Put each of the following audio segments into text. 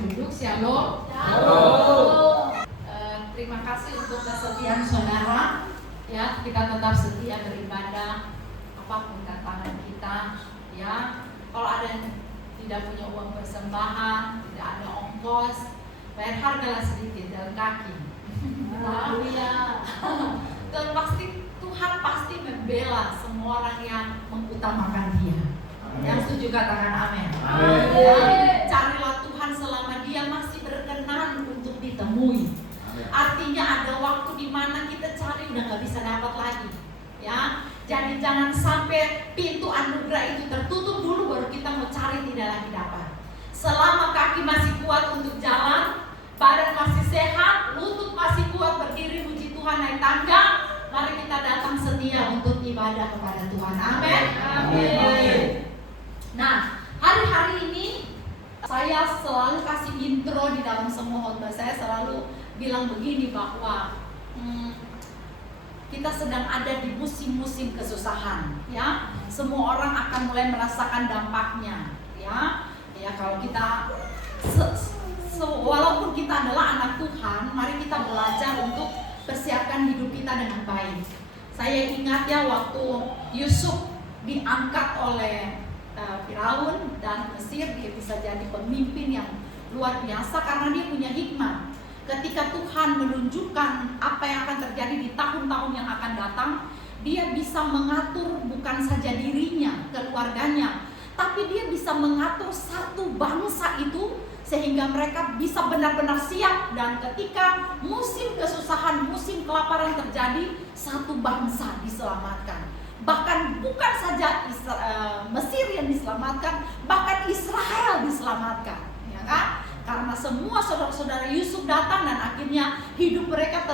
duduk. Shalom. Terima kasih untuk kesetiaan saudara. Ya, kita tetap setia beribadah apapun tantangan kita. Ya, kalau ada yang tidak punya uang persembahan, tidak ada ongkos, bayar hargalah sedikit jalan kaki. Haleluya. Dan pasti Tuhan pasti membela semua orang yang mengutamakan Dia. Yang setuju katakan amin. Ya, carilah Tuhan selama Dia masih berkenan untuk ditemui. Artinya ada waktu di mana kita cari udah nggak bisa dapat lagi. Ya, jadi jangan sampai pintu anugerah itu tertutup dulu baru kita mau cari tidak lagi dapat. Selama kaki masih kuat untuk jalan, badan masih sehat, lutut masih kuat berdiri puji Tuhan naik tangga, mari kita datang setia untuk ibadah kepada Tuhan. Amin. Amin. Nah, hari-hari ini saya selalu kasih intro di dalam semua khotbah. Saya selalu bilang begini bahwa kita sedang ada di musim-musim kesusahan, ya. Semua orang akan mulai merasakan dampaknya, ya. Ya, kalau kita walaupun kita adalah anak Tuhan, mari kita belajar untuk persiapkan hidup kita dengan baik. Saya ingat ya waktu Yusuf diangkat oleh Firaun dan Mesir, dia bisa jadi pemimpin yang luar biasa karena dia punya hikmah. Ketika Tuhan menunjukkan apa yang akan terjadi di tahun-tahun yang akan datang, dia bisa mengatur bukan saja dirinya, keluarganya, tapi dia bisa mengatur satu bangsa itu sehingga mereka bisa benar-benar siap, dan ketika musim kesusahan, musim kelaparan terjadi, satu bangsa diselamatkan. Bahkan bukan saja Mesir yang diselamatkan, bahkan Israel diselamatkan, ya kan? Karena semua saudara-saudara Yusuf datang dan akhirnya hidup mereka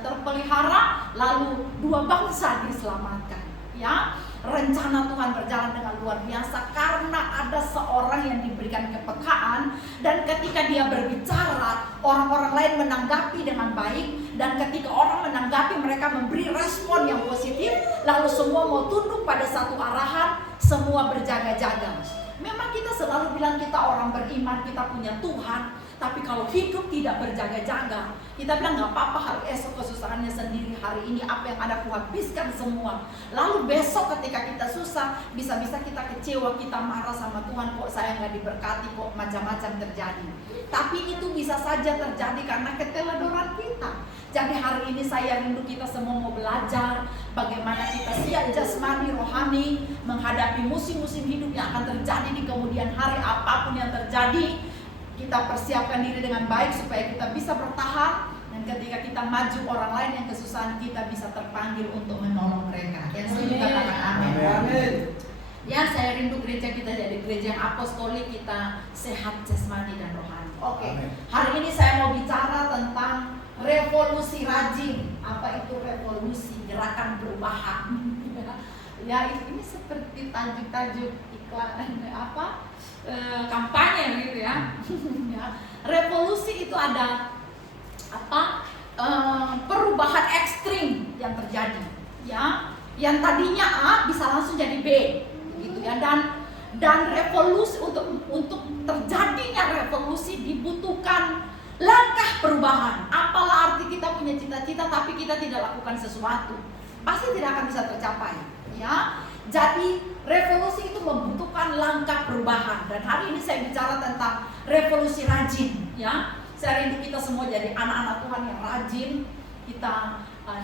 terpelihara, lalu dua bangsa diselamatkan. Ya, rencana Tuhan berjalan dengan luar biasa karena ada seorang yang diberikan kepekaan, dan ketika dia berbicara, orang-orang lain menanggapi dengan baik, dan ketika orang menanggapi, mereka memberi respon yang positif, lalu semua mau tunduk pada satu arahan, semua berjaga-jaga. Memang kita selalu bilang kita orang beriman, kita punya Tuhan, tapi kalau hidup tidak berjaga-jaga, kita bilang nggak apa-apa, hari esok kesusahannya sendiri, hari ini apa yang ada kuhabiskan semua. Lalu besok ketika kita susah, bisa-bisa kita kecewa, kita marah sama Tuhan, kok saya nggak diberkati, kok macam-macam terjadi. Tapi itu bisa saja terjadi karena keteledoran kita. Jadi hari ini saya rindu kita semua mau belajar bagaimana kita siap jasmani, rohani menghadapi musim-musim hidup yang akan terjadi di kemudian hari. Apapun yang terjadi, kita persiapkan diri dengan baik supaya kita bisa bertahan, dan ketika kita maju, orang lain yang kesusahan, kita bisa terpanggil untuk menolong mereka. Yang setuju katakan amin. Amin. Ya, saya rindu gereja kita jadi gereja yang apostolik, kita sehat jasmani dan rohani. Oke. Hari ini saya mau bicara tentang revolusi rajin. Apa itu revolusi? Gerakan perubahan. Ya, ini seperti tajuk-tajuk iklan apa? Kampanye gitu ya. Ya. Revolusi itu ada apa? Perubahan ekstrim yang terjadi, ya. Yang tadinya A bisa langsung jadi B, gitu ya. Dan revolusi, untuk terjadinya revolusi dibutuhkan langkah perubahan. Apalah arti kita punya cita-cita tapi kita tidak lakukan sesuatu, pasti tidak akan bisa tercapai, ya. Jadi revolusi itu membutuhkan langkah perubahan. Dan hari ini saya bicara tentang revolusi rajin, ya. Saya rindu kita semua jadi anak-anak Tuhan yang rajin. Kita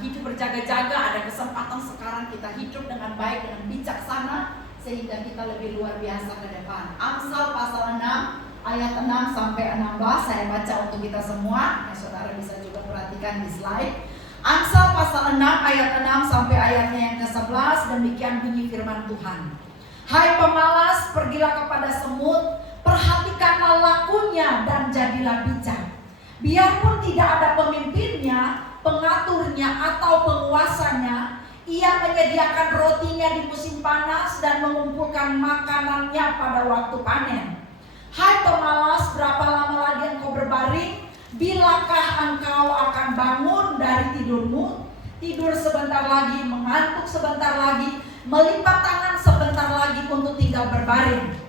hidup berjaga-jaga. Ada kesempatan sekarang kita hidup dengan baik, dengan bijaksana, sehingga kita lebih luar biasa ke depan. Amsal pasal 6 ayat 6 sampai 16 saya baca untuk kita semua. Ya, saudara bisa juga perhatikan di slide. Amsal pasal 6 ayat 6 sampai ayatnya yang ke-11. Demikian bunyi firman Tuhan. Hai pemalas, pergilah kepada semut, perhatikanlah lakunya dan jadilah bijak. Biarpun tidak ada pemimpinnya, pengaturnya atau penguasanya, ia menyediakan rotinya di musim panas dan mengumpulkan makanannya pada waktu panen. Hai pemalas, berapa lama lagi engkau berbaring? Bilakah engkau akan bangun dari tidurmu? Tidur sebentar lagi, mengantuk sebentar lagi, melipat tangan sebentar lagi untuk tinggal berbaring.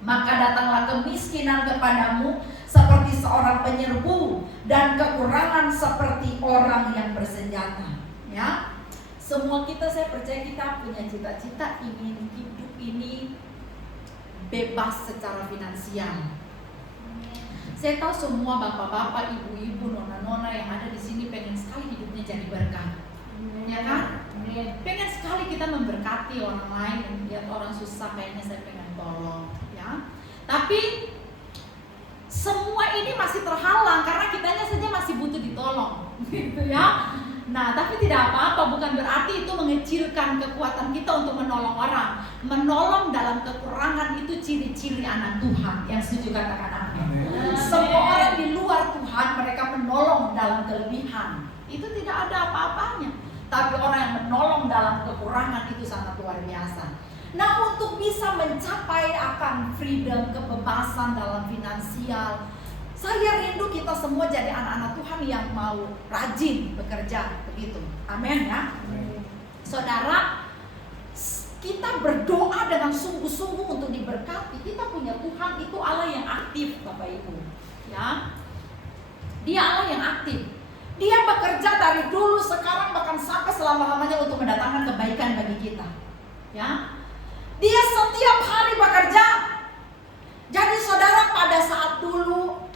Maka datanglah kemiskinan kepadamu seperti seperti seorang penyerbu dan kekurangan seperti orang yang bersenjata. Ya, semua kita, saya percaya kita punya cita-cita ingin hidup ini bebas secara finansial. Saya tahu semua bapak-bapak, ibu-ibu, nona-nona yang ada di sini pengen sekali hidupnya jadi berkah, ya kan? Pengen sekali kita memberkati orang lain dan lihat orang susah kayaknya saya pengen tolong, ya. Tapi semua ini masih terhalang karena kitanya saja masih butuh ditolong, gitu ya. Nah, tapi tidak apa-apa, bukan berarti itu mengecilkan kekuatan kita untuk menolong orang. Menolong dalam kekurangan itu ciri-ciri anak Tuhan. Yang setuju katakan amin. Semua orang di luar Tuhan, mereka menolong dalam kelebihan. Itu tidak ada apa-apanya. Tapi orang yang menolong dalam kekurangan itu sangat luar biasa. Nah, untuk bisa mencapai akan freedom, kebebasan dalam finansial, saya rindu kita semua jadi anak-anak Tuhan yang mau rajin bekerja, begitu. Amin ya. Saudara, kita berdoa dengan sungguh-sungguh untuk diberkati. Kita punya Tuhan itu Allah yang aktif, Bapak Ibu. Ya, Dia Allah yang aktif. Dia bekerja dari dulu, sekarang, bahkan sampai selama-lamanya untuk mendatangkan kebaikan bagi kita. Ya, Dia setiap hari bekerja. Jadi saudara, pada saat dulu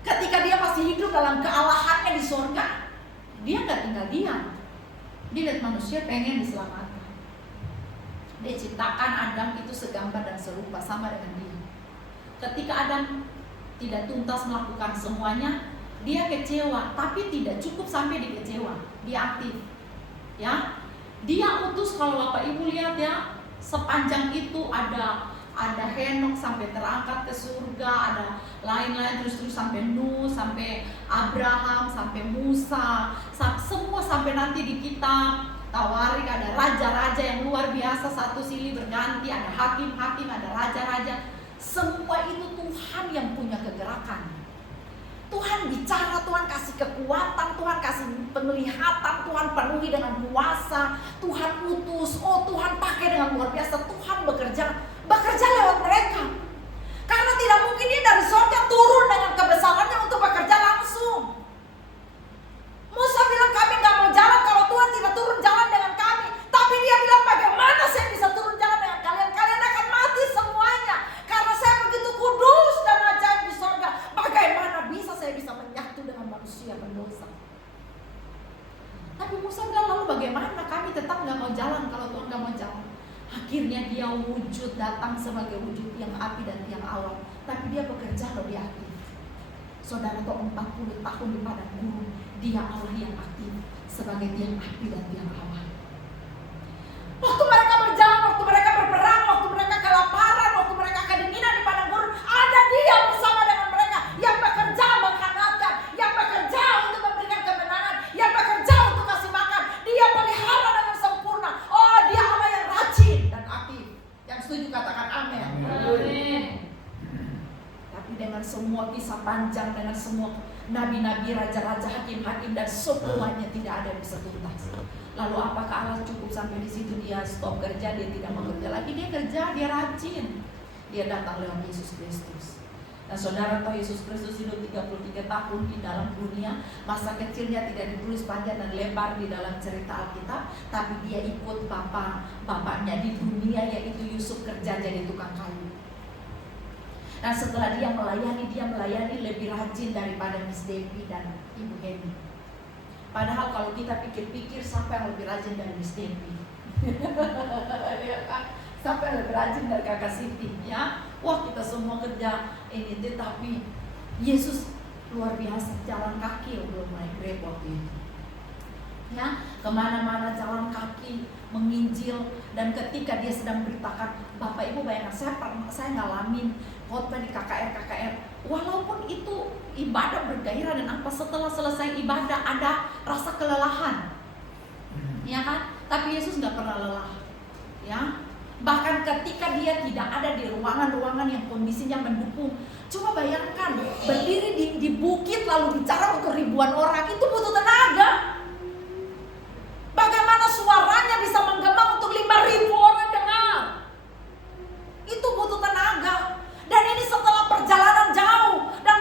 ketika dia masih hidup dalam kealahannya di surga, dia nggak tinggal diam. Dia lihat manusia pengen diselamatkan. Dia ciptakan Adam itu segambar dan serupa sama dengan dia. Ketika Adam tidak tuntas melakukan semuanya, dia kecewa, tapi tidak cukup sampai dia kecewa. Dia aktif, ya. Dia utus, kalau Bapak Ibu lihat ya, sepanjang itu ada Henok sampai terangkat ke surga, ada lain-lain terus sampai Nuh, sampai Abraham, sampai Musa, semua sampai nanti di kitab Tawarik ada raja-raja yang luar biasa, satu silih berganti, ada hakim-hakim, ada raja-raja. Semua itu Tuhan yang punya kegerakan. Tuhan bicara, Tuhan kasih kekuatan, Tuhan kasih penglihatan, Tuhan penuhi dengan kuasa, Tuhan utus, Tuhan pakai dengan luar biasa, Tuhan bekerja lewat mereka. Karena tidak mungkin dia dari surga turun dengan kebesarannya untuk bekerja langsung. Musa bilang, kami gak mau jalan kalau Tuhan tidak turun jalan dengan kami. Tapi dia bilang, bagaimana saya bisa turun jalan dengan kalian? Kalian akan mati semuanya. Karena saya begitu kudus dan ajaib di surga. Bagaimana bisa saya bisa menyatu dengan manusia berdosa? Tapi Musa bilang, lalu bagaimana kami tetap gak mau jalan kalau Tuhan gak mau jalan? Akhirnya dia wujud, datang sebagai wujud tiang api dan tiang awan. Tapi dia bekerja loh, dia aktif. Saudara, kok 40 tahun di padang gurun, dia Allah yang aktif sebagai tiang api dan tiang awan. Waktu mereka berjalan, waktu mereka berperang, waktu mereka kelaparan, waktu mereka kedinginan di padang gurun, ada dia bersama dengan mereka yang bekerja menghangatkan, yang bekerja untuk memberikan kemenangan, yang bekerja untuk kasih makan. Dia pelihara dengan sempurna. Oh, dia Allah yang rajin dan aktif. Yang setuju katakan amin. Amin. Tapi dengan semua kisah panjang, dengan semua nabi-nabi, raja-raja, hakim-hakim dan semuanya, tidak ada yang bisa tuntas. Lalu apakah Allah cukup sampai di situ? Dia stop kerja, dia tidak bekerja lagi, dia kerja, dia rajin. Dia datang lewat Yesus Kristus. Nah, saudara tahu Yesus Kristus hidup 33 tahun di dalam dunia. Masa kecilnya tidak ditulis panjang dan lebar di dalam cerita Alkitab, tapi dia ikut bapaknya di dunia, yaitu Yusuf kerja jadi tukang kayu. Nah, setelah dia melayani lebih rajin daripada Miss Devi dan Ibu Heni. Padahal kalau kita pikir-pikir, siapa yang lebih rajin dari Miss Devi? Siapa yang lebih rajin dari Kakak Siti? Ya, wah, kita semua kerja ini, tapi Yesus luar biasa, jalan kaki, belum naik Grab waktu itu. Ya, kemana-mana jalan kaki, menginjil. Dan ketika dia sedang beritakan, Bapak Ibu bayangkan, saya ngalamin khotbah di KKR. Walaupun itu ibadah bergairah dan apa, setelah selesai ibadah ada rasa kelelahan, ya kan? Tapi Yesus nggak pernah lelah, ya. Bahkan ketika dia tidak ada di ruangan-ruangan yang kondisinya mendukung, coba bayangkan berdiri di bukit lalu bicara untuk ribuan orang, itu butuh tenaga. Bagaimana suaranya bisa menggema untuk 5.000 orang dengar? Itu butuh tenaga. Dan ini setelah perjalanan jauh dan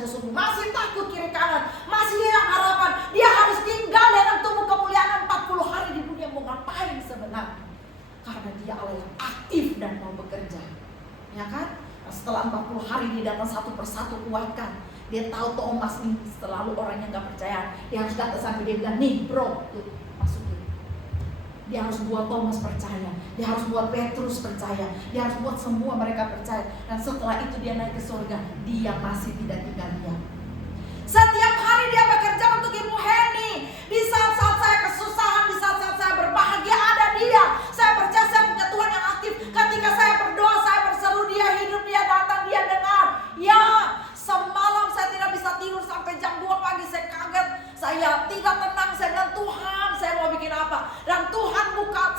sungguh-sungguh, masih takut kiri kanan, masih hilang harapan. Dia harus tinggal dengan tubuh kemuliaan 40 hari di dunia. Mau ngapain sebenarnya? Karena dia Allah yang aktif dan mau bekerja. Ya kan? Setelah 40 hari dia datang satu persatu kuatkan. Dia tahu Thomas nih selalu orang yang gak percaya. Dia harus datang sampai dia bilang, nih bro, tuh, masukin. Dia harus buat Thomas percaya. Dia harus buat Petrus percaya. Dia harus buat semua mereka percaya. Dan setelah itu dia naik ke surga. Dia masih tidak tinggal diam. Setiap hari dia bekerja untuk Ibu Heni. Di saat-saat saya kesusahan, di saat-saat saya berbahagia, ada dia. Saya percaya saya punya Tuhan yang aktif. Ketika saya berdoa, saya berseru, dia hidup, dia datang, dia dengar. Ya, semalam saya tidak bisa tidur sampai jam 2 pagi. Saya kaget, saya tidak tenang. Saya bilang, Tuhan, saya mau bikin apa? Dan Tuhan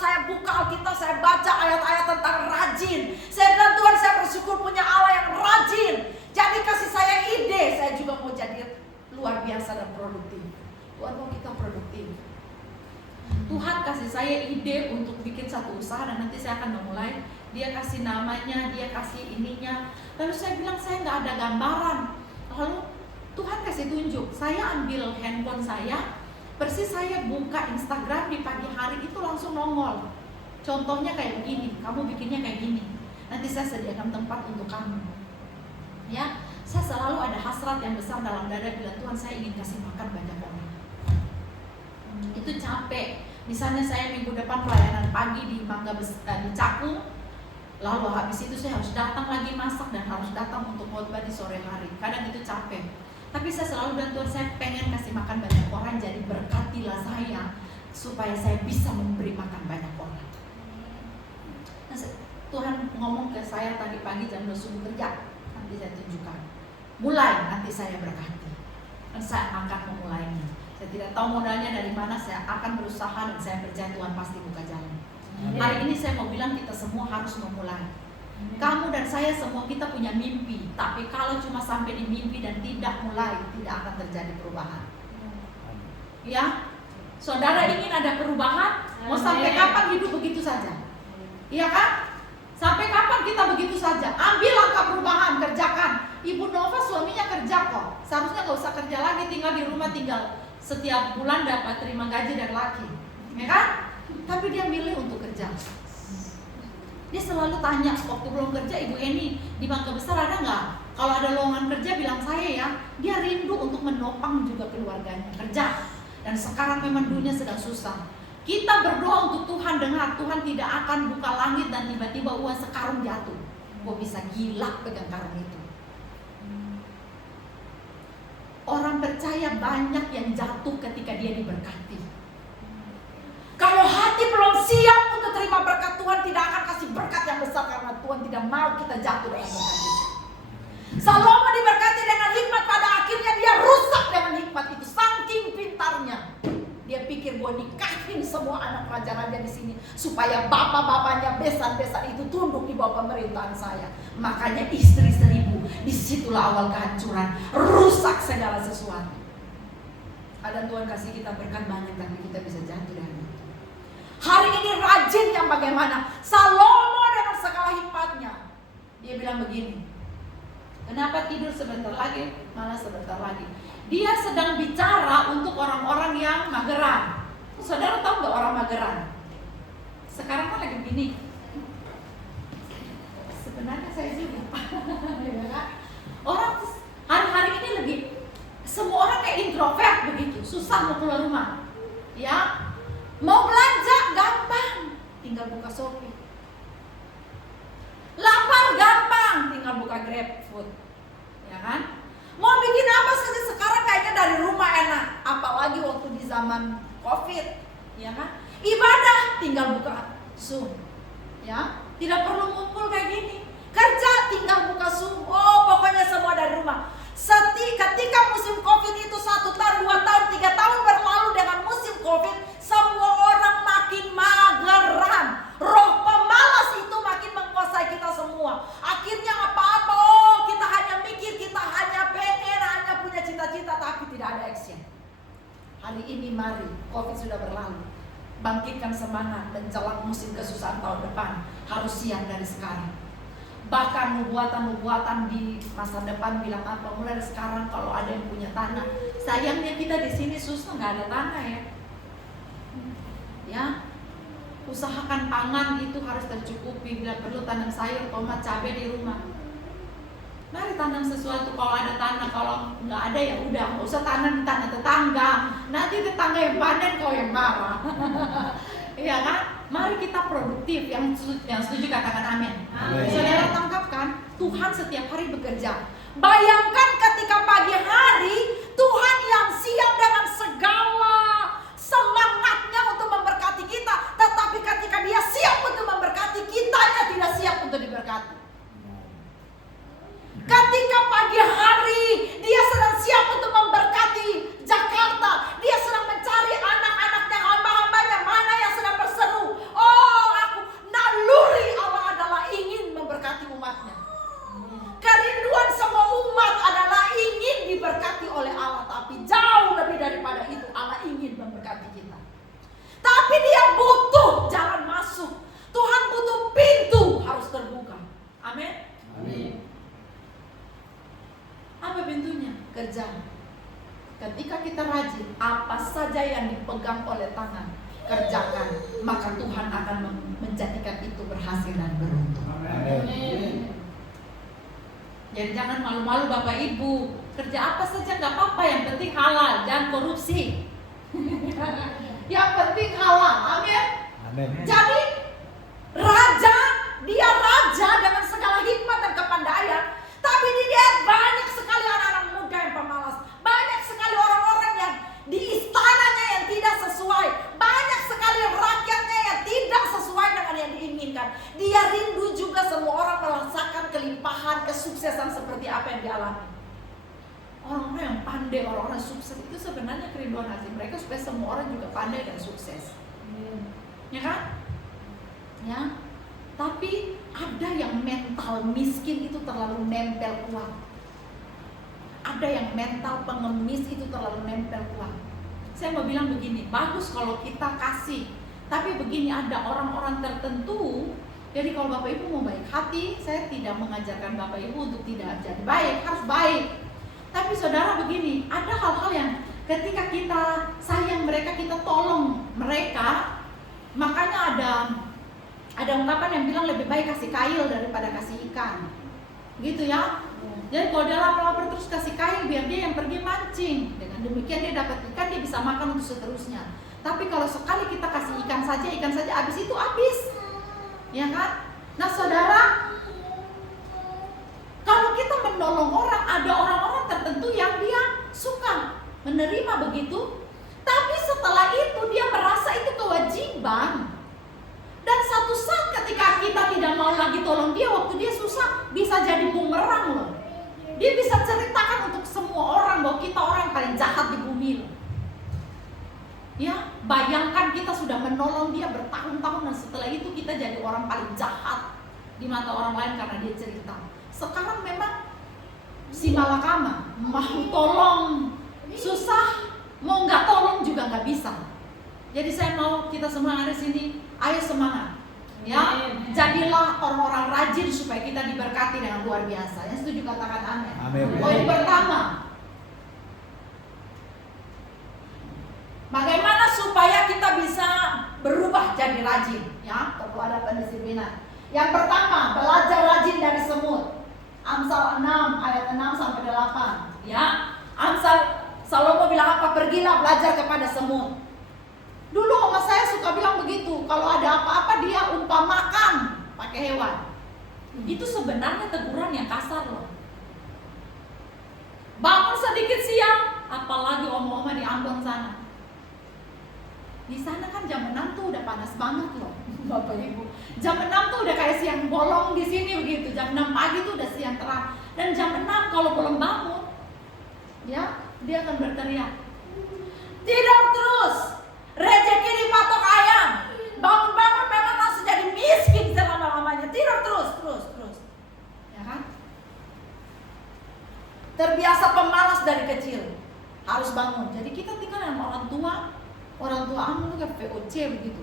saya buka Alkitab, saya baca ayat-ayat tentang rajin. Saya bilang, Tuhan, saya bersyukur punya Allah yang rajin. Jadi kasih saya ide, saya juga mau jadi luar biasa dan produktif. Tuhan mau kita produktif. Tuhan kasih saya ide untuk bikin satu usaha dan nanti saya akan memulai. Dia kasih namanya, dia kasih ininya. Lalu saya bilang saya nggak ada gambaran. Lalu Tuhan kasih tunjuk. Saya ambil handphone saya, persis saya buka Instagram di pagi hari itu langsung nongol. Contohnya kayak begini, kamu bikinnya kayak gini. Nanti saya sediakan tempat untuk kamu. Ya, saya selalu ada hasrat yang besar dalam dada bilang, Tuhan, saya ingin kasih makan banyak orang. Itu capek. Misalnya saya minggu depan pelayanan pagi di di Cakung, lalu habis itu saya harus datang lagi masak dan harus datang untuk khotbah di sore hari. Kadang itu capek. Tapi saya selalu bilang, Tuhan, saya pengen kasih makan banyak orang, jadi berkatilah saya supaya saya bisa memberi makan banyak orang. Nah, Tuhan ngomong ke saya tadi pagi jam 2 subuh, kerja. Nanti saya tunjukkan. Mulai, nanti saya berkati. Dan saya akan memulainya. Saya tidak tahu modalnya dari mana, saya akan berusaha dan saya percaya Tuhan pasti buka jalan. Hari ini saya mau bilang kita semua harus memulai. Kamu dan saya semua kita punya mimpi, tapi kalau cuma sampai di mimpi dan tidak mulai, tidak akan terjadi perubahan. Ya, saudara ingin ada perubahan? Mau sampai kapan hidup begitu saja? Iya kan? Sampai kapan kita begitu saja? Ambil langkah perubahan, kerjakan. Ibu Nova suaminya kerja kok. Seharusnya gak usah kerja lagi, tinggal di rumah, tinggal setiap bulan dapat terima gaji dari laki. Ya kan? Tapi dia milih untuk kerja. Dia selalu tanya, waktu belum kerja, Ibu Eni di Mangga Besar ada nggak? Kalau ada lowongan kerja bilang saya ya. Dia rindu untuk menopang juga keluarganya, kerja. Dan sekarang memang dunia sedang susah. Kita berdoa untuk Tuhan, dengar, Tuhan tidak akan buka langit dan tiba-tiba uang sekarung jatuh. Kok bisa gila pegang karung itu? Orang percaya banyak yang jatuh ketika dia diberkati. Kalau hati belum siap untuk terima berkat Tuhan, tidak akan kasih berkat yang besar karena Tuhan tidak mau kita jatuh dengan berkat itu. Salomo diberkati dengan hikmat, pada akhirnya dia rusak dengan hikmat itu. Saking pintarnya, dia pikir gue nikahin semua anak raja-raja di sini supaya bapak-bapaknya besan-besan itu tunduk di bawah pemerintahan saya. Makanya istri 1000, disitulah awal kehancuran, rusak segala sesuatu. Ada Tuhan kasih kita berkat banyak tapi kita bisa jatuh dari itu. Hari ini rajin yang bagaimana? Salomo dengan segala hikmatnya, dia bilang begini, kenapa tidur sebentar lagi, malah sebentar lagi. Dia sedang bicara untuk orang-orang yang mageran. Saudara tahu nggak orang mageran? Sekarang kan lagi begini. Sebenarnya saya juga. Orang hari-hari ini lagi, semua orang kayak introvert begitu, susah mau keluar rumah. Ya, mau belanja gampang, tinggal buka Shopee. Lapar gampang, tinggal buka GrabFood. Ya kan? Mau bikin apa saja sekarang kayaknya dari rumah enak. Apalagi waktu di zaman COVID, ya kan? Ibadah tinggal buka Zoom. Ya, tidak perlu ngumpul kayak gini. Kerja tinggal buka Zoom. Oh, pokoknya semua dari rumah. Ketika musim COVID itu 1 tahun, 2 tahun, 3 tahun berlalu dengan musim COVID, semua orang makin mageran. Roh pemalas itu makin menguasai kita semua. Akhirnya apa-apa, oh kita hanya mikir, kita hanya pengen, hanya punya cita-cita, tapi tidak ada action. Hari ini mari, COVID sudah berlalu, bangkitkan semangat menjelang musim kesusahan tahun depan. Harus siap dari sekarang. Bahkan nubuatan-nubuatan di masa depan bilang apa? Mulai dari sekarang kalau ada yang punya tanah, sayangnya kita di sini susah, nggak ada tanah ya. Ya, usahakan pangan itu harus tercukupi. Bila perlu tanam sayur, tomat, cabai di rumah. Mari tanam sesuatu kalau ada tanah, kalau nggak ada ya udah, nggak usah tanam di tanah tetangga. Nanti tetangga yang panen, kau yang marah. Iya kan? Mari kita produktif. Yang setuju katakan amin. Saudara tangkap kan? Tuhan setiap hari bekerja. Bayangkan ketika pagi hari Tuhan yang siap dengan segala semangatnya untuk memberkati kita, tetapi ketika Dia siap untuk memberkati, kitanya tidak siap untuk diberkati. Ketika pagi hari Dia sedang siap untuk memberkati Jakarta, Dia sedang mencari anak-anaknya, hamba-hambanya, mana yang sedang berseru, oh aku, naluri Allah adalah ingin memberkati umatnya. Kerinduan semua umat adalah ingin diberkati oleh Allah, tapi jauh lebih daripada itu Allah ingin memberkati kita. Tapi Dia butuh jalan masuk. Tuhan butuh pintu harus terbuka. Amin. Amin. Apa pintunya? Kerja. Ketika kita rajin, apa saja yang dipegang oleh tangan, kerjakan, maka Tuhan akan menjadikan itu berhasil dan beruntung. Amin. Jadi jangan malu-malu Bapak Ibu, kerja apa saja nggak apa-apa, yang penting halal, jangan korupsi. Yang penting halal, amin. Amin. Jadi raja, dia raja dengan segala hikmat dan kepandaian, tapi dilihat banyak sekali anak-anak muda yang pemalas, banyak sekali orang-orang yang di istananya yang tidak sesuai, banyak sekali rakyatnya yang tidak sesuai dengan yang diinginkan. Dia rindu juga semua orang merasakan kelimpahan, kesuksesan seperti apa yang dialami. Orang-orang yang pandai, orang-orang sukses itu sebenarnya kerinduan hati mereka supaya semua orang juga pandai dan sukses. Ya kan? Ya. Tapi ada yang mental miskin itu terlalu nempel kuat. Ada yang mental pengemis itu terlalu nempel kuat. Saya mau bilang begini, bagus kalau kita kasih. Tapi begini, ada orang-orang tertentu. Jadi kalau Bapak Ibu mau baik hati, saya tidak mengajarkan Bapak Ibu untuk tidak jadi baik, harus baik. Tapi saudara begini, ada hal-hal yang ketika kita sayang mereka, kita tolong mereka. Makanya ada ungkapan yang bilang lebih baik kasih kail daripada kasih ikan, gitu ya. Jadi kalau dia lapar terus kasih kail biar dia yang pergi mancing. Dengan demikian dia dapat ikan, dia bisa makan untuk seterusnya. Tapi kalau sekali kita kasih ikan saja habis itu habis, ya kan? Nah saudara, kalau kita menolong orang, ada orang-orang tertentu yang dia suka menerima begitu. Tapi setelah itu dia merasa itu kewajiban. Dan satu saat ketika kita tidak mau lagi tolong dia waktu dia susah, bisa jadi bumerang loh. Dia bisa ceritakan untuk semua orang bahwa kita orang yang paling jahat di bumi loh. Ya, bayangkan kita sudah menolong dia bertahun-tahun dan setelah itu kita jadi orang paling jahat di mata orang lain karena dia cerita. Sekarang memang si malakama mau tolong susah, mau nggak tolong juga nggak bisa. Jadi saya mau kita semua yang ada di sini, ayo semangat, ya. Jadilah orang-orang rajin supaya kita diberkati dengan luar biasa. Yang setuju katakan amin. Amin. Poin pertama, bagaimana supaya kita bisa berubah jadi rajin, ya. Perlu ada pendisiplinan. Yang pertama, belajar rajin dari semut. Amsal 6 ayat 6 sampai 8, ya. Amsal Salomo bilang apa? Pergilah belajar kepada semut. Dulu oma saya suka bilang begitu, kalau ada apa-apa dia umpamakan pakai hewan. Itu sebenarnya teguran yang kasar loh. Bangun sedikit siang, apalagi oma-oma di Ambon sana. Di sana kan jam 6 tuh udah panas banget loh, Bapak Ibu. Jam 6 tuh udah kayak siang bolong di sini begitu. Jam 6 pagi tuh udah siang terang. Dan jam 6 kalau belum bangun, ya dia akan berteriak, tidur terus, rezeki dipatok ayam, bangun-bangun memang langsung jadi miskin selama-lamanya, tidur terus, ya kan? Terbiasa pemalas dari kecil, harus bangun. Jadi kita tinggal dengan orang tua Amun tuh kayak VOC begitu.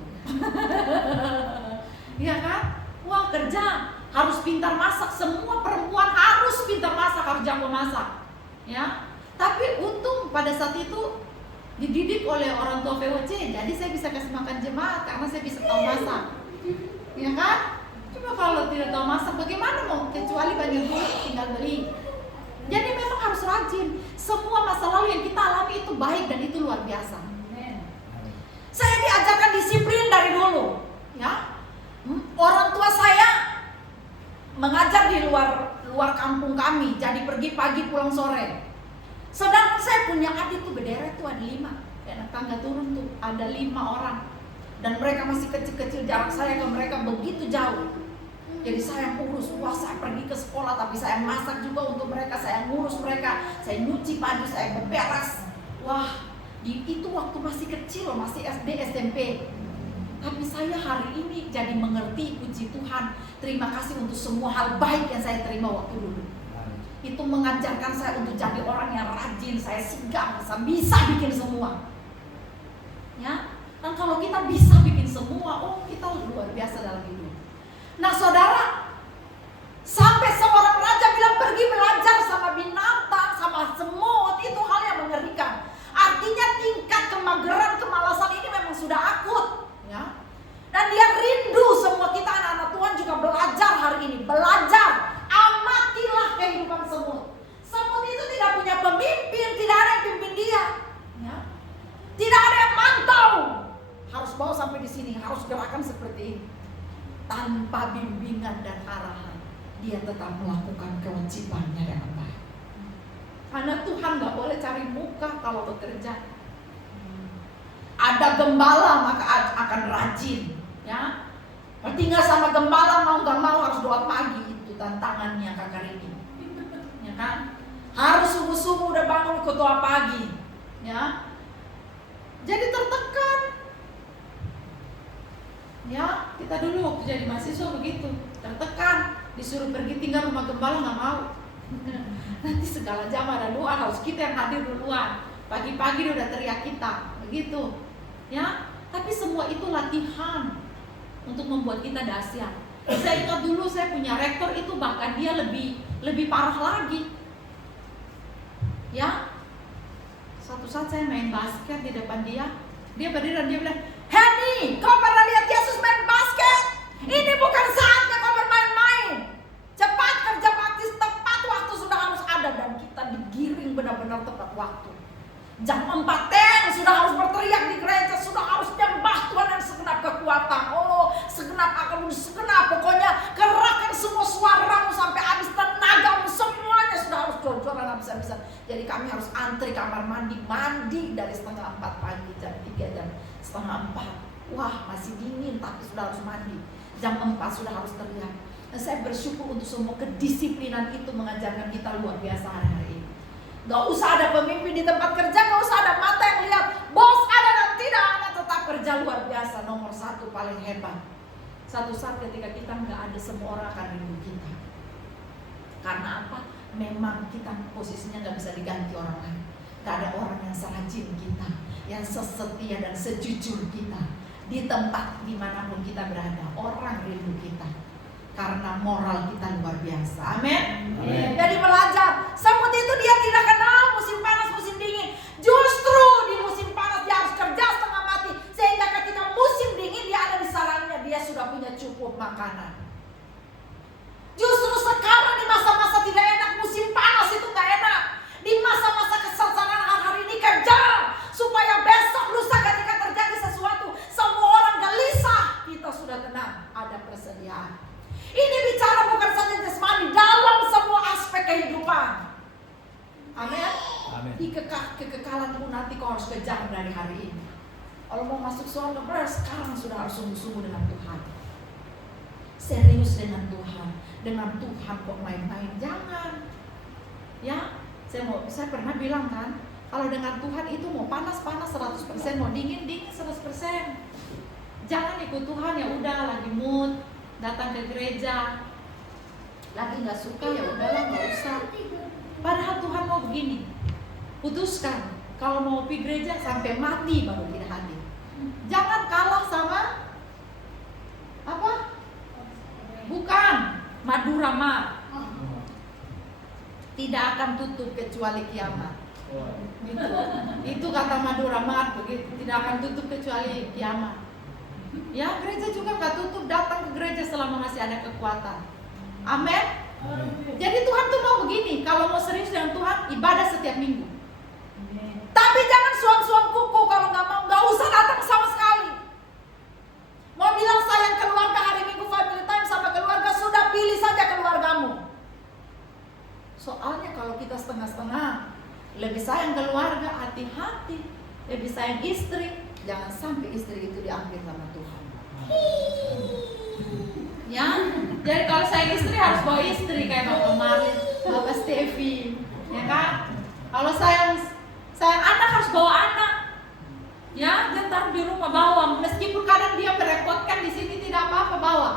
Iya kan? Wah kerja, harus pintar masak. Semua perempuan harus pintar masak, harus jago masak. Ya, tapi untung pada saat itu dididik oleh orang tua VOC, jadi saya bisa kasih makan jemaat karena saya bisa tahu masak. Ya kan? Cuma kalau tidak tahu masak bagaimana mau, kecuali banyak duit tinggal beli. Jadi memang harus rajin. Semua masa lalu yang kita alami itu baik dan itu luar biasa. Saya diajarkan disiplin dari dulu, ya. Orang tua saya mengajar di luar kampung kami, jadi pergi pagi pulang sore. Sedangkan saya punya adik tuh berderet tuh ada 5, kayak tangga turun tuh ada 5 orang, dan mereka masih kecil-kecil, jarak saya ke mereka begitu jauh. Jadi saya urus, wah saya pergi ke sekolah tapi saya masak juga untuk mereka, saya ngurus mereka, saya nyuci baju, saya beberes. Wah, itu waktu masih kecil, masih SD, SMP. Tapi saya hari ini jadi mengerti, puji Tuhan, terima kasih untuk semua hal baik yang saya terima waktu dulu. Itu mengajarkan saya untuk jadi orang yang rajin, saya sigap, saya bisa bikin semua. Ya, dan kalau kita bisa bikin semua, oh kita luar biasa dalam hidup. Nah saudara, sampai seorang raja bilang pergi belajar sama binatang, sama semut, itu hal yang mengerikan. Artinya tingkat kemageran, kemalasan ini memang sudah akut, ya. Dan dia rindu semua kita anak-anak Tuhan juga belajar hari ini, belajar. Amatilah kehidupan semut. Semut itu tidak punya pemimpin, tidak ada yang pimpin dia, ya. Tidak ada yang mantau. Harus bawa sampai di sini, harus gerakan seperti ini. Tanpa bimbingan dan arahan, dia tetap melakukan kewajibannya dengan baik. Anak Tuhan gak boleh cari muka kalau bekerja. Ada gembala maka akan rajin, ya. Tinggal sama gembala mau gak mau harus doa pagi, itu tantangannya kakak ini, ya kan? Harus subuh-subuh udah bangun ikut doa pagi, ya. Jadi tertekan. Ya, kita dulu waktu jadi mahasiswa begitu, tertekan, disuruh pergi tinggal rumah gembala nggak mau. Nanti segala jam ada doa, harus kita yang hadir duluan. Pagi-pagi dia udah teriak kita, begitu. Ya, tapi semua itu latihan untuk membuat kita dahsyat. Saya ingat dulu saya punya rektor itu bahkan dia lebih parah lagi. Ya, suatu saat saya main basket di depan dia berdiri dan dia bilang, "Henny, kau pernah lihat Yesus main basket? Ini bukan saatnya kau bermain-main. Cepat kerja bakti, tepat waktu sudah harus ada." Dan kita digiring benar-benar tepat waktu. Jam 4 sudah harus berteriak di gereja, sudah harus nyembah Tuhan yang segenap kekuatan. Oh, segenap akalmu, segenap, pokoknya kerahkan semua suaramu sampai habis tenagamu, semuanya sudah harus jor-joran habis-habisan. Jadi kami harus antri kamar mandi dari setengah 4 pagi, jam 3, jam setengah 4. Wah, masih dingin tapi sudah harus mandi. Jam 4 sudah harus teriak. Dan saya bersyukur untuk semua kedisiplinan itu mengajarkan kita luar biasa hari-hari ini. Gak usah ada pemimpin di tempat kerja, gak usah ada mata yang lihat. Bos ada dan tidak ada, tetap kerja luar biasa. Nomor 1 paling hebat. Satu saat ketika kita gak ada, semua orang akan rindu kita. Karena apa? Memang kita posisinya gak bisa diganti orang lain. Gak ada orang yang serajin kita, yang sesetia dan sejujur kita. Di tempat dimanapun kita berada, orang rindu kita. Karena moral kita luar biasa. Amin. Jadi belajar. Semut itu dia tidak kenal musim panas, musim dingin. Justru di musim panas dia harus kerja setengah mati, sehingga ketika musim dingin dia ada di sarangnya, dia sudah punya cukup makanan. Justru sekarang di masa-masa tidak enak, musim panas itu gak enak. Di masa-masa kesengsaraan hari ini kerja, supaya besok lusa ketika terjadi sesuatu, semua orang gelisah, kita sudah tenang, ada persediaan. Ini bicara bukan saja jasmani, dalam semua aspek kehidupan. Amin. Di kekekalanmu nanti kau harus kejar dari hari ini. Kalau mau masuk surga, sekarang sudah harus sungguh-sungguh dengan Tuhan. Serius dengan Tuhan. Dengan Tuhan kok main-main, jangan. Ya, saya pernah bilang kan, kalau dengan Tuhan itu mau panas-panas 100%, mau dingin-dingin 100%. Jangan ikut Tuhan, ya udah lagi mood, datang ke gereja, lagi nggak suka ya udahlah nggak usah. Padahal Tuhan mau begini, putuskan kalau mau pergi gereja sampai mati baru tidak hadir. Jangan kalah sama apa? Bukan Madura Mart tidak akan tutup kecuali kiamat. Itu kata Madura Mart begitu, tidak akan tutup kecuali kiamat. Ya, gereja juga nggak tutup, datang ke gereja selama masih ada kekuatan. Amin. Jadi Tuhan tuh mau begini, kalau mau serius dengan Tuhan, ibadah setiap minggu. Tapi jangan suam-suam kuku, kalau nggak usah datang sama sekali. Mau bilang sayang keluarga hari Minggu family time sama keluarga, sudah pilih saja keluargamu. Soalnya kalau kita setengah-setengah, lebih sayang keluarga, hati-hati. Lebih sayang istri, jangan sampai istri itu diambil sama Tuhan. Ya, jadi kalau sayang istri harus bawa istri kayak Bapak Marlin, Bapak Stevi, ya kan? Kalau sayang anak harus bawa anak. Ya, jangan taruh di rumah, bawa. Meskipun kadang dia merepotkan, di sini tidak apa-apa, bawa.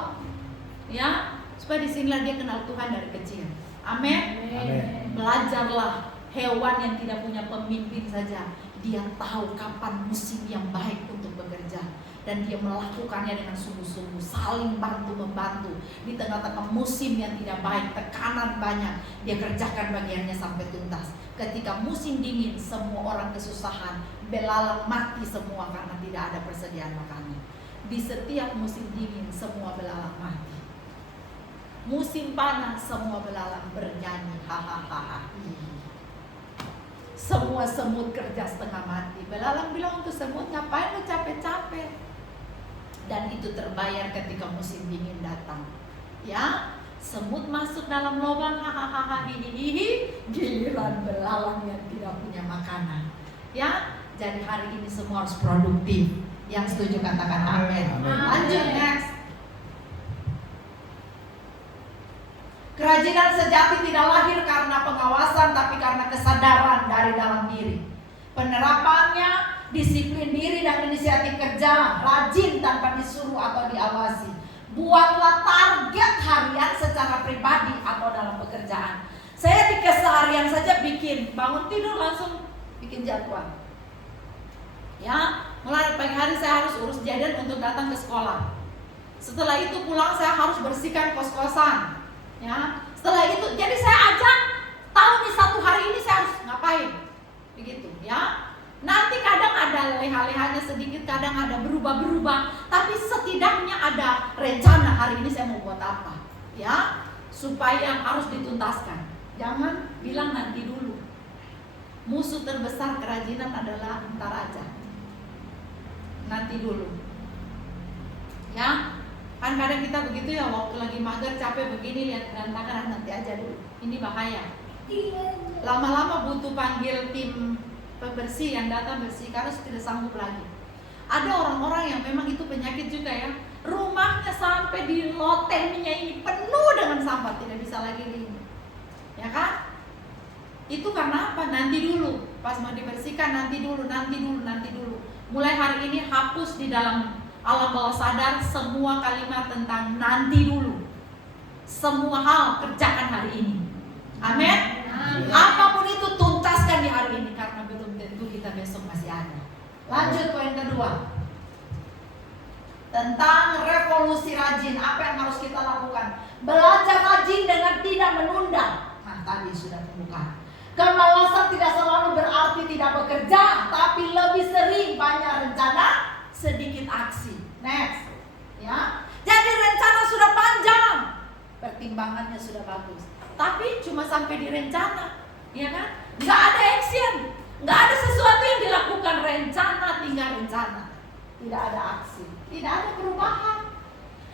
Ya, supaya di sinilah dia kenal Tuhan dari kecil. Amin. Belajarlah, hewan yang tidak punya pemimpin saja, dia tahu kapan musim yang baik untuk bekerja, dan dia melakukannya dengan sungguh-sungguh, saling bantu-membantu. Di tengah-tengah musim yang tidak baik, tekanan banyak, dia kerjakan bagiannya sampai tuntas. Ketika musim dingin, semua orang kesusahan, belalang mati semua karena tidak ada persediaan makanan. Di setiap musim dingin, semua belalang mati. Musim panas, semua belalang bernyanyi, hahaha. Semua semut kerja setengah mati. Belalang bilang untuk semut, ngapain lu capek-capek? Dan itu terbayar ketika musim dingin datang. Ya, semut masuk dalam lubang, hahaha, hihihi. Giliran belalang yang tidak punya makanan. Ya, jadi hari ini semua harus produktif. Yang setuju katakan amin. Lanjut next. Kerajinan sejati tidak lahir karena pengawasan, tapi karena kesadaran dari dalam diri. Penerapannya, disiplin diri dan inisiatif kerja, rajin tanpa disuruh atau diawasi. Buatlah target harian secara pribadi atau dalam pekerjaan. Saya di keseharian saja bikin, bangun tidur langsung bikin jadwal. Ya, mulai pagi hari saya harus urus jajan untuk datang ke sekolah. Setelah itu pulang saya harus bersihkan kos-kosan. Ya, setelah itu, jadi saya ajak tahu nih satu hari ini saya harus ngapain, begitu, ya. Nanti kadang ada leha-lehanya sedikit, kadang ada berubah-berubah, tapi setidaknya ada rencana hari ini saya mau buat apa, ya, supaya harus dituntaskan. Jangan bilang nanti dulu. Musuh terbesar kerajinan adalah ntar aja, nanti dulu, ya. Kan kadang kita begitu ya, waktu lagi mager capek begini, lihat berantakan, nanti aja dulu. Ini bahaya. Lama-lama butuh panggil tim pembersih yang datang bersih karena tidak sanggup lagi. Ada orang-orang yang memang itu penyakit juga ya. Rumahnya sampai di lotengnya ini penuh dengan sampah, tidak bisa lagi ini. Ya kan? Itu karena apa? Nanti dulu. Pas mau dibersihkan nanti dulu. Mulai hari ini hapus di dalam alam bawah sadar semua kalimat tentang nanti dulu. Semua hal kerjakan hari ini. Amin. Apapun itu tuntaskan di hari ini, karena belum tentu kita besok masih ada. Lanjut poin kedua, tentang revolusi rajin. Apa yang harus kita lakukan? Belajar rajin dengan tidak menunda. Nah, tadi sudah terbuka. Kemalasan tidak selalu berarti tidak bekerja, tapi lebih sering banyak rencana, sedikit aksi. Next, ya. Jadi rencana sudah panjang, pertimbangannya sudah bagus, tapi cuma sampai di rencana, ya kan? Nggak ada action, nggak ada sesuatu yang dilakukan. Rencana tinggal rencana, tidak ada aksi, tidak ada perubahan.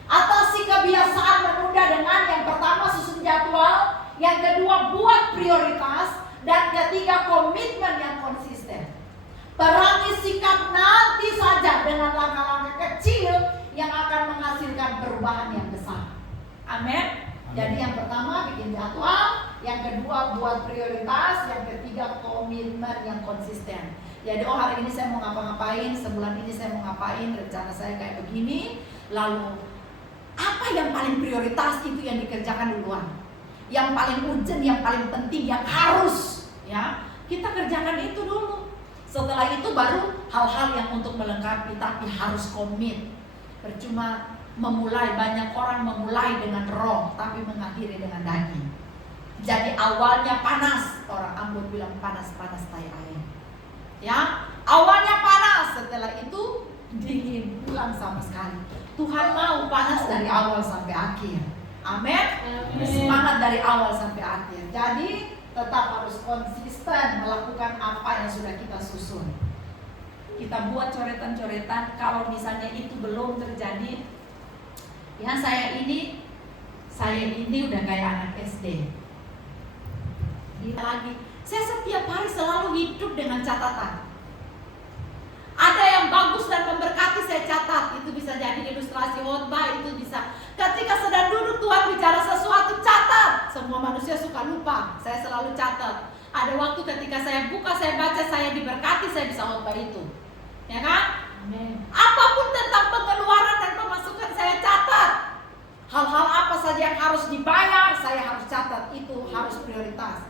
Atasi kebiasaan menunda dengan yang pertama susun jadwal, yang kedua buat prioritas, dan ketiga komitmen yang konsisten. Perangi sikap nanti saja dengan langkah-langkah kecil yang akan menghasilkan perubahan yang besar. Amin. Jadi yang pertama bikin jadwal, yang kedua buat prioritas, yang ketiga komitmen yang konsisten. Jadi hari ini saya mau ngapa-ngapain, sebulan ini saya mau ngapain, rencana saya kayak begini. Lalu apa yang paling prioritas itu yang dikerjakan duluan. Yang paling urgent, yang paling penting, yang harus, ya kita kerjakan itu dulu. Setelah itu baru hal-hal yang untuk melengkapi, tapi harus komit. Percuma banyak orang memulai dengan roh tapi mengakhiri dengan daging. Jadi awalnya panas, orang Ambon bilang panas-panas tai air. Ya, awalnya panas, setelah itu dingin, pulang sama sekali. Tuhan mau panas dari awal sampai akhir. Amin. Semangat dari awal sampai akhir. Jadi tetap harus konsisten melakukan apa yang sudah kita susun. Kita buat coretan-coretan. Kalau misalnya itu belum terjadi, ya saya ini udah kayak anak SD. Lagi, saya setiap hari selalu hidup dengan catatan. Ada yang bagus dan memberkati saya catat. Itu bisa jadi ilustrasi khotbah, itu bisa. Ketika sedang duduk Tuhan bicara sesuatu, catat. Semua manusia suka lupa, saya selalu catat. Ada waktu ketika saya buka, saya baca, saya diberkati, saya bisa khotbah itu. Ya kan? Amin. Apapun tentang pengeluaran dan pemasukan saya catat. Hal-hal apa saja yang harus dibayar, saya harus catat. Itu harus prioritas.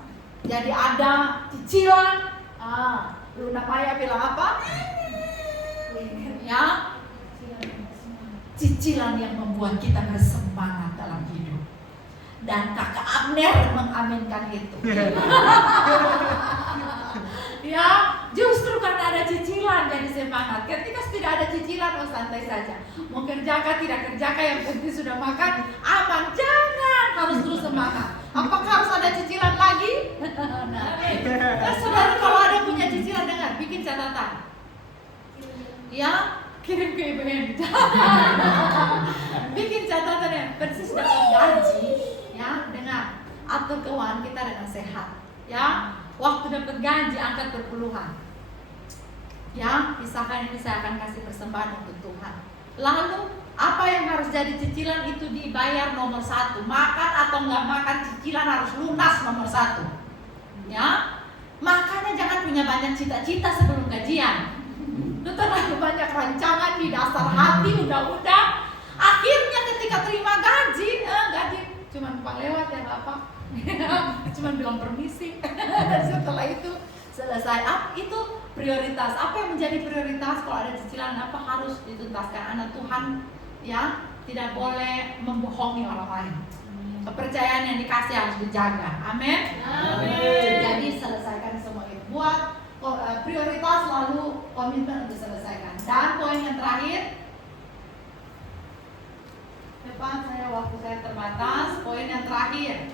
Jadi ada cicilan. Luna Maya bilang apa? Ya, cicilan yang membuat kita bersemangat dalam hidup. Dan kakak Abner mengaminkan itu. Ya, justru karena ada cicilan jadi semangat. Ketika tidak ada cicilan, oh santai saja. Mau kerjakan tidak kerjakan, yang penting sudah makan, aman. Jangan, harus terus semangat. Apakah harus ada cicilan lagi? Nah, saudara kalau ada punya cicilan, dengar, bikin catatan. Ya, kirim ke IBM. Bikin catatan yang persis dapat gaji, ya, dengar. Atur keuangan kita dengan sehat, ya. Waktu dapat gaji angkat perpuluhan. Ya, misalkan ini saya akan kasih persembahan untuk Tuhan. Lalu apa yang harus jadi cicilan itu dibayar nomor 1. Makan atau nggak makan, cicilan harus lunas nomor 1. Ya, makanya jangan punya banyak cita-cita sebelum gajian. Itu terlalu banyak rancangan di dasar hati, udah. Akhirnya ketika terima gaji cuma numpang lewat ya apa? Cuma bilang permisi. Dan setelah itu selesai. Itu prioritas. Apa yang menjadi prioritas? Kalau ada cicilan apa harus dituntaskan. Anak Tuhan, ya, tidak boleh membohongi orang lain. Kepercayaan yang dikasih harus dijaga. Amin. Jadi selesaikan semua itu. Buat prioritas lalu komitmen untuk selesaikan. Dan poin yang terakhir, depan saya waktu saya terbatas. Poin yang terakhir,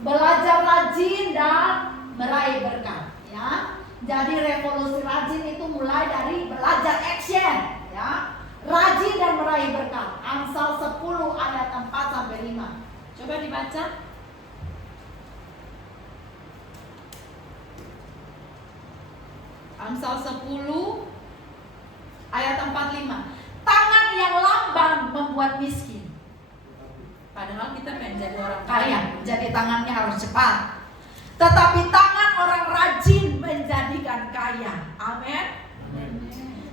belajar rajin dan meraih berkat. Ya, jadi revolusi rajin itu mulai dari belajar action. Ya, rajin dan meraih berkat. Amsal 10 ayat 4-5. Coba dibaca. Amsal 10 ayat 4-5. Tangan yang lamban membuat miskin. Padahal kita pengen jadi orang kaya, jadi tangannya harus cepat. Tetapi tangan orang rajin menjadikan kaya. Amin.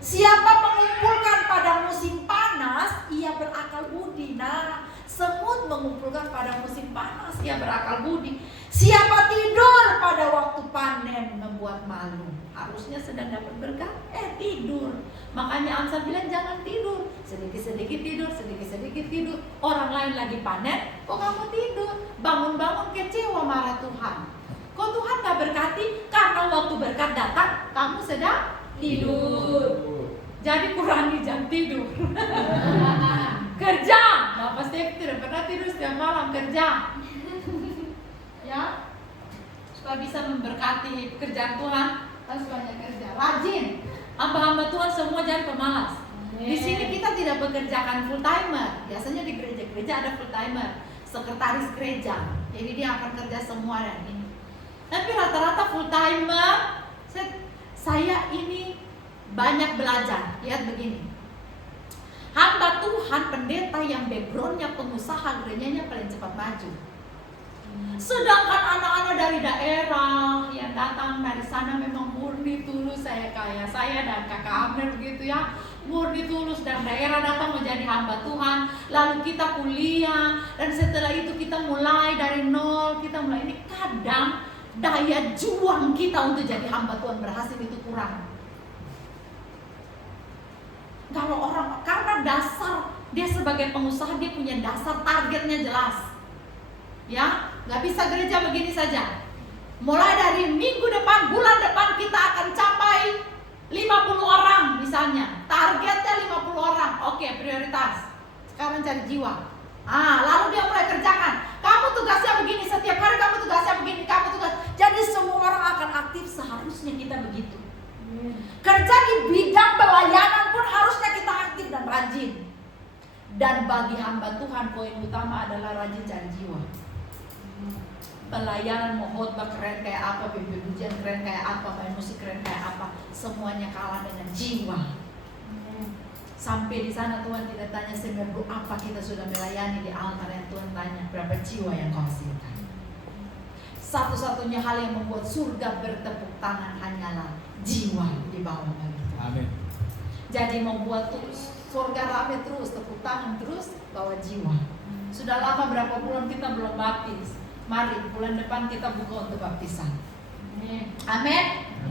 Siapa mengumpulkan pada musim panas, ia berakal budi. Nah, semut mengumpulkan pada musim panas, ia berakal budi. Siapa tidur pada waktu panen membuat malu. Harusnya sedang dapat berkat, tidur. Makanya Amsal bilang jangan tidur. Sedikit-sedikit tidur, sedikit-sedikit tidur. Orang lain lagi panen, kok kamu tidur? Bangun-bangun kecewa marah Tuhan. Kok Tuhan gak berkati? Karena waktu berkat datang, kamu sedang tidur. Jadi kurangi jam tidur. Kerja. Bapak Steve tidak pernah tidur setiap malam, kerja. Ya, supaya bisa memberkati pekerjaan Tuhan, harus banyak kerja. Rajin. Hamba-hamba Tuhan semua jangan pemalas. Di sini kita tidak bekerjakan full timer. Biasanya di gereja-gereja ada full timer, sekretaris gereja. Jadi dia akan kerja semua dan ini. Tapi rata-rata full timer. Saya ini banyak belajar. Lihat begini. Hamba Tuhan pendeta yang backgroundnya pengusaha, gerejanya paling cepat maju. Sedangkan anak-anak dari daerah yang datang dari sana memang murni tulus, saya dan kakak Abner begitu ya, murni tulus dan daerah datang menjadi hamba Tuhan. Lalu kita kuliah dan setelah itu kita mulai dari nol, kita mulai ini. Kadang daya juang kita untuk jadi hamba Tuhan berhasil itu kurang. Kalau orang, karena dasar dia sebagai pengusaha dia punya dasar targetnya jelas. Ya, nggak bisa gereja begini saja. Mulai dari minggu depan, bulan depan kita akan capai 50 orang misalnya. Targetnya 50 orang. Oke, prioritas. Sekarang cari jiwa. Lalu dia mulai kerjakan. Kamu tugasnya begini, setiap hari kamu tugasnya begini, kamu tugas. Jadi semua orang akan aktif, seharusnya kita begitu. Kerja di bidang pelayanan pun harusnya kita aktif dan rajin. Dan bagi hamba Tuhan poin utama adalah rajin cari jiwa. Pelayanan mau khotbah keren kayak apa, pimpin pujian keren kayak apa, main musik keren kayak apa, semuanya kalah dengan jiwa. Sampai di sana Tuhan tidak tanya semeru apa kita sudah melayani di altar, yang Tuhan tanya berapa jiwa yang kau hasilkan. Satu-satunya hal yang membuat surga bertepuk tangan hanyalah jiwa di bawah bagi Tuhan. Amin. Jadi membuat surga rame terus, tepuk tangan terus, bawa jiwa. Sudah lama berapa bulan kita belum baptis. Mari bulan depan kita buka untuk baptisan. Amin.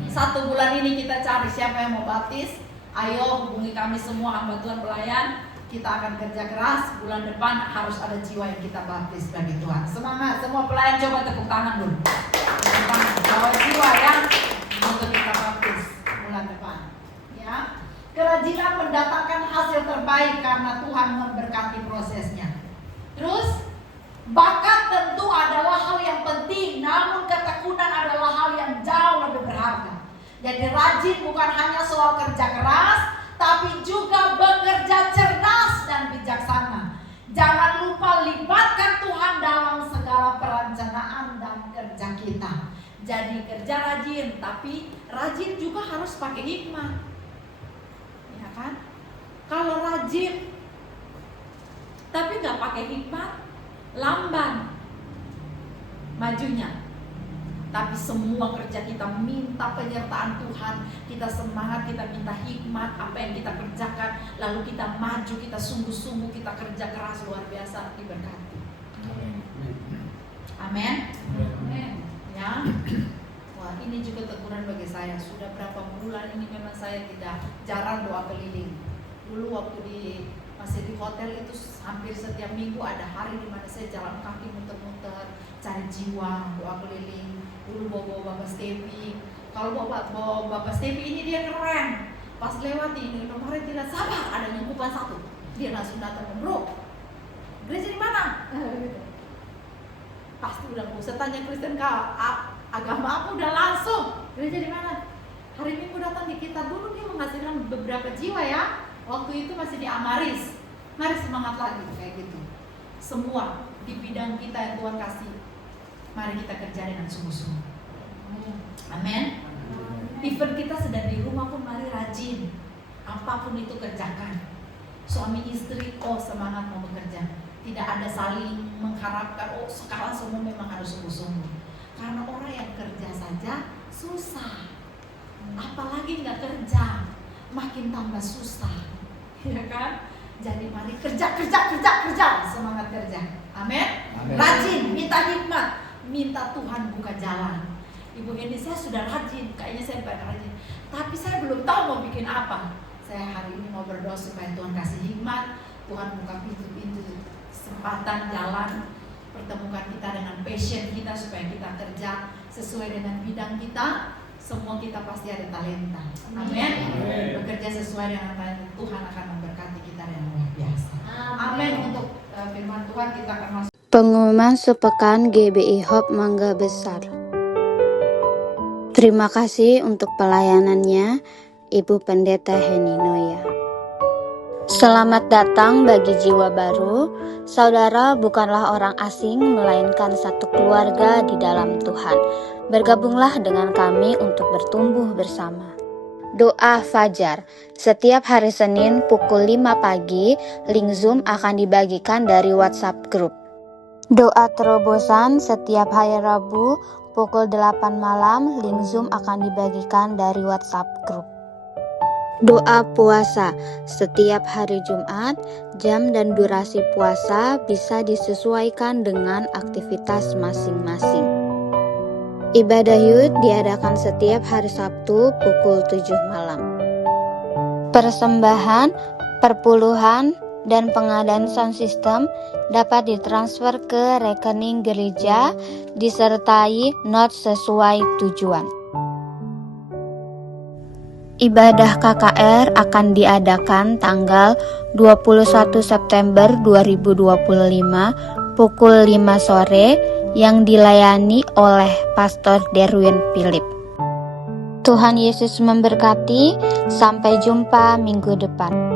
1 bulan ini kita cari siapa yang mau baptis. Ayo hubungi kami semua hamba Tuhan pelayan. Kita akan kerja keras. Bulan depan harus ada jiwa yang kita baptis bagi Tuhan. Semangat semua pelayan, coba tepuk tangan dulu. Tepuk tangan. Bawa jiwa ya untuk kita baptis bulan depan. Ya. Kerajinan mendatangkan hasil terbaik karena Tuhan memberkati prosesnya. Terus bakat tentu adalah hal yang penting, namun ketekunan adalah hal yang jauh lebih berharga. Jadi rajin bukan hanya soal kerja keras, tapi juga bekerja cerdas dan bijaksana. Jangan lupa libatkan Tuhan dalam segala perencanaan dan kerja kita. Jadi kerja rajin, tapi rajin juga harus pakai hikmah. Ya kan? Kalau rajin tapi nggak pakai hikmah, lamban majunya. Tapi semua kerja kita minta penyertaan Tuhan, kita semangat, kita minta hikmat apa yang kita kerjakan, lalu kita maju, kita sungguh-sungguh, kita kerja keras luar biasa, diberkati. Amin. Ya. Wah, ini juga teguran bagi saya. Sudah berapa bulan ini memang saya tidak jarang doa keliling. Dulu waktu masih di hotel itu hampir setiap minggu ada hari di mana saya jalan kaki muter-muter cari jiwa, doa keliling. Dulu bawa Bapak Stevi. Kalau bawa Bapak Stevi ini dia keren. Pas lewat ini kemarin tidak sabar ada nyungkupan satu. Dia langsung datang, bro, gereja di mana? Pasti udah gak usah tanya Kristen agama apa, udah langsung gereja di mana. Hari Minggu datang di kita. Dulu dia menghasilkan beberapa jiwa ya. Waktu itu masih di Amaris. Mari semangat lagi kayak gitu. Semua di bidang kita yang Tuhan kasih, mari kita kerja dengan sungguh-sungguh. Amin. Even kita sedang di rumah pun mari rajin. Apapun itu kerjakan. Suami istri, semangat mau bekerja. Tidak ada saling mengharapkan, sekarang semua memang harus sungguh-sungguh. Karena orang yang kerja saja susah, apalagi nggak kerja, makin tambah susah, ya kan? Jadi mari kerja, semangat kerja. Amin. Rajin, minta hikmat, minta Tuhan buka jalan. Ibu ini saya sudah rajin, kayaknya saya rajin, tapi saya belum tahu mau bikin apa. Saya hari ini mau berdoa supaya Tuhan kasih hikmat, Tuhan buka pintu-pintu kesempatan jalan, pertemukan kita dengan passion kita supaya kita kerja sesuai dengan bidang kita. Semua kita pasti ada talenta. Amin. Bekerja sesuai dengan talenta, Tuhan akan memberkati kita dengan luar biasa. Amin. Untuk firman Tuhan kita akan masuk. Pengumuman sepekan GBI Hope Mangga Besar. Terima kasih untuk pelayanannya Ibu Pendeta Heni Noya. Selamat datang bagi jiwa baru. Saudara bukanlah orang asing, melainkan satu keluarga di dalam Tuhan. Bergabunglah dengan kami untuk bertumbuh bersama. Doa Fajar. Setiap hari Senin pukul 5 pagi, link Zoom akan dibagikan dari WhatsApp Group. Doa terobosan setiap hari Rabu pukul 8 malam, link Zoom akan dibagikan dari WhatsApp Group. Doa puasa setiap hari Jumat, jam dan durasi puasa bisa disesuaikan dengan aktivitas masing-masing. Ibadah Yud diadakan setiap hari Sabtu pukul 7 malam. Persembahan, perpuluhan, dan pengadaan sound system dapat ditransfer ke rekening gereja disertai not sesuai tujuan. Ibadah KKR akan diadakan tanggal 21 September 2025 pukul 5 sore yang dilayani oleh Pastor Derwin Philip. Tuhan Yesus memberkati, sampai jumpa minggu depan.